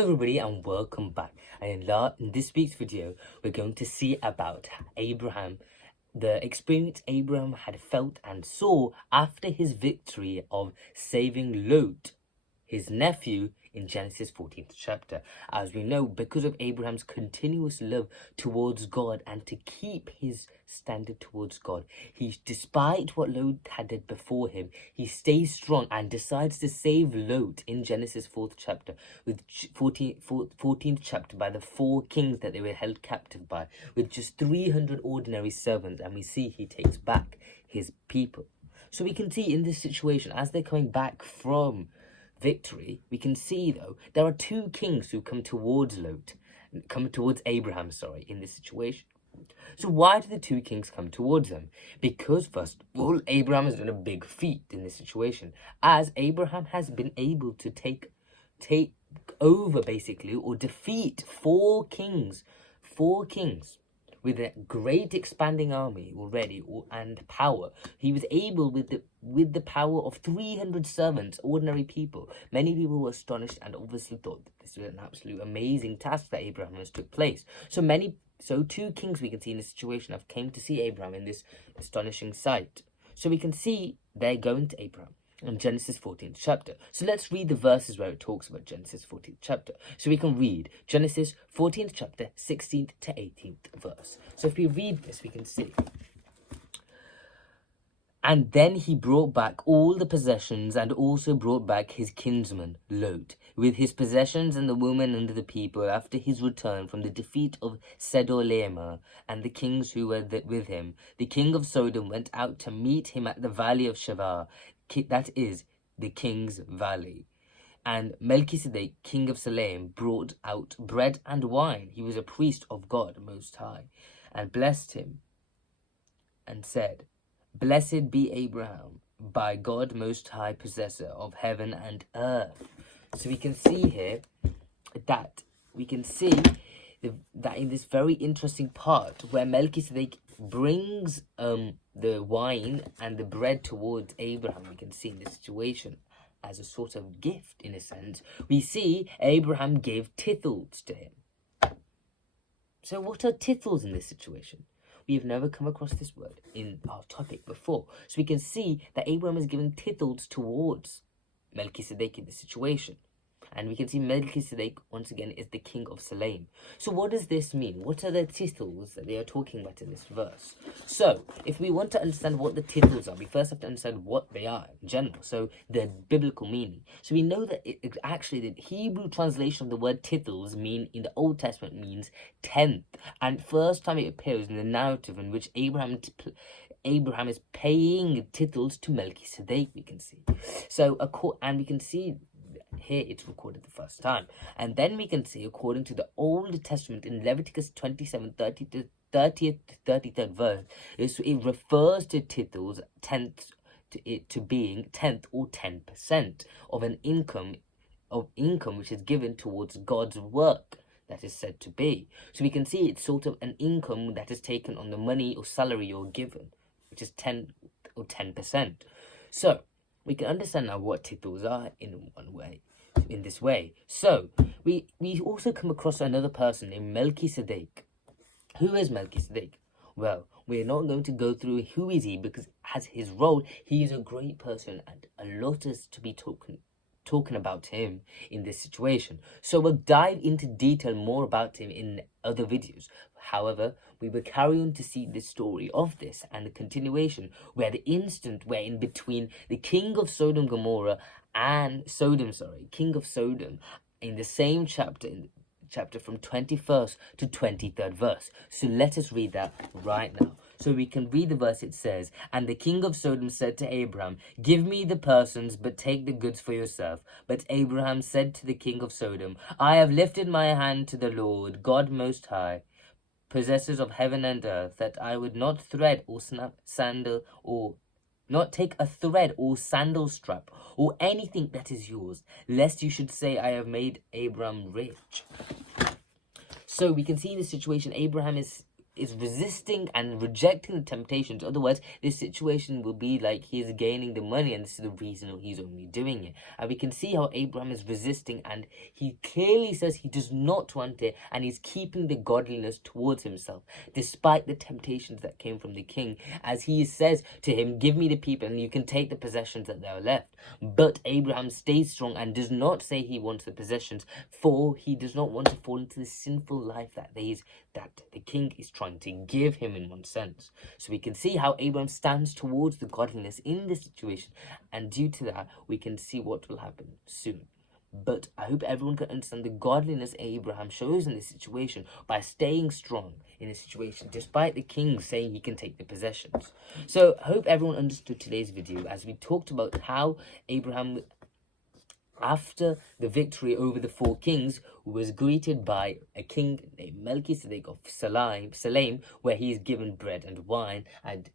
Hello everybody and welcome back. And in this week's video we're going to see about Abraham, the experience Abraham had felt and saw after his victory of saving Lot, his nephew, in Genesis 14th chapter. As we know, because of Abraham's continuous love towards God and to keep his standard towards God, despite what Lot had did before him, he stays strong and decides to save Lot in Genesis 4th chapter, with 14th chapter, by the 4 kings that they were held captive by, with just 300 ordinary servants, and we see he takes back his people. So we can see in this situation, as they're coming back from victory, we can see though there are 2 kings who come towards Abraham, in this situation. So why do the 2 kings come towards them? Because first of all, Abraham has done a big feat in this situation, as Abraham has been able to take over basically, or defeat 4 kings with a great expanding army already, and power. He was able, with the power of 300 servants, ordinary people. Many people were astonished and obviously thought that this was an absolute amazing task that Abraham has took place. So 2 kings we can see in this situation have came to see Abraham in this astonishing sight. So we can see they're going to Abraham in Genesis 14th chapter. So let's read the verses where it talks about Genesis 14th chapter. So we can read Genesis 14th chapter, 16th to 18th verse. So if we read this, we can see. And then he brought back all the possessions, and also brought back his kinsman Lot, with his possessions and the women and the people, after his return from the defeat of Chedorlaomer and the kings who were with him. The king of Sodom went out to meet him at the valley of Shavah, that is, the king's valley. And Melchizedek, king of Salem, brought out bread and wine. He was a priest of God Most High, and blessed him, and said, Blessed be Abraham, by God Most High, possessor of heaven and earth. So we can see here that that in this very interesting part where Melchizedek brings the wine and the bread towards Abraham, we can see in this situation as a sort of gift, in a sense, we see Abraham gave tithels to him. So what are tithels in this situation? We have never come across this word in our topic before. So we can see that Abraham is giving tithels towards Melchizedek in this situation. And we can see Melchizedek, once again, is the king of Salem. So what does this mean? What are the titles that they are talking about in this verse? So, if we want to understand what the titles are, we first have to understand what they are in general. So, their biblical meaning. So, we know that the Hebrew translation of the word titles in the Old Testament means 10th. And first time it appears in the narrative in which Abraham is paying titles to Melchizedek, we can see. So, and we can see here it's recorded the first time, and then we can see, according to the Old Testament in Leviticus 27:30 to 30th to 33rd verse, it refers to titles to being 10th or 10% of an income which is given towards God's work, that is said to be. So we can see it's sort of an income that is taken on the money or salary you're given, which is 10 or 10%. So we can understand now what titles are in this way. So we also come across another person named Melchizedek. Who is Melchizedek? Well, we're not going to go through who is he, because as his role, he is a great person, and a lot is to be talking about him in this situation. So we'll dive into detail more about him in other videos. However, we will carry on to see the story of this and the continuation, where the instant where in between the king of Sodom Gomorrah and king of Sodom, in the same chapter from 21st to 23rd verse. So let us read that right now. So we can read the verse. It says, And the king of Sodom said to Abraham, Give me the persons, but take the goods for yourself. But Abraham said to the king of Sodom, I have lifted my hand to the Lord, God Most High, possessors of heaven and earth, that I would not not take a thread or sandal strap or anything that is yours, lest you should say, I have made Abraham rich. So we can see in this situation, Abraham is is resisting and rejecting the temptations. Otherwise, this situation will be like he is gaining the money, and this is the reason he's only doing it. And we can see how Abraham is resisting, and he clearly says he does not want it, and he's keeping the godliness towards himself, despite the temptations that came from the king, as he says to him, give me the people and you can take the possessions that are left. But Abraham stays strong and does not say he wants the possessions, for he does not want to fall into the sinful life that the king is trying to give him, in one sense. So we can see how Abraham stands towards the godliness in this situation, and due to that we can see what will happen soon. But I hope everyone can understand the godliness Abraham shows in this situation by staying strong in this situation, despite the king saying he can take the possessions. So I hope everyone understood today's video, as we talked about how Abraham, after the victory over the 4 kings, was greeted by a king named Melchizedek of Salem, where he is given bread and wine, and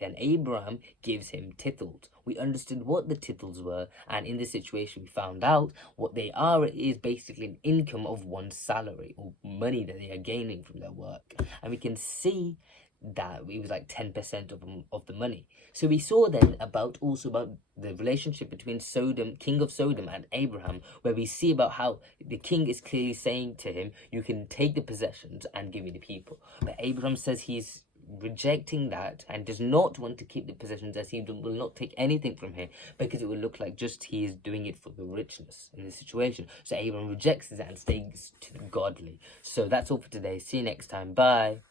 then Abraham gives him tithes. We understood what the tithes were, and in this situation we found out what they are. It is basically an income of one's salary, or money that they are gaining from their work. And we can see that it was like 10% of the money. So we saw then also about the relationship between king of Sodom, and Abraham, where we see about how the king is clearly saying to him, you can take the possessions and give me the people. But Abraham says he's rejecting that and does not want to keep the possessions, as he will not take anything from here, because it will look like just he is doing it for the richness in this situation. So Abraham rejects that and stays to the godly. So that's all for today. See you next time. Bye.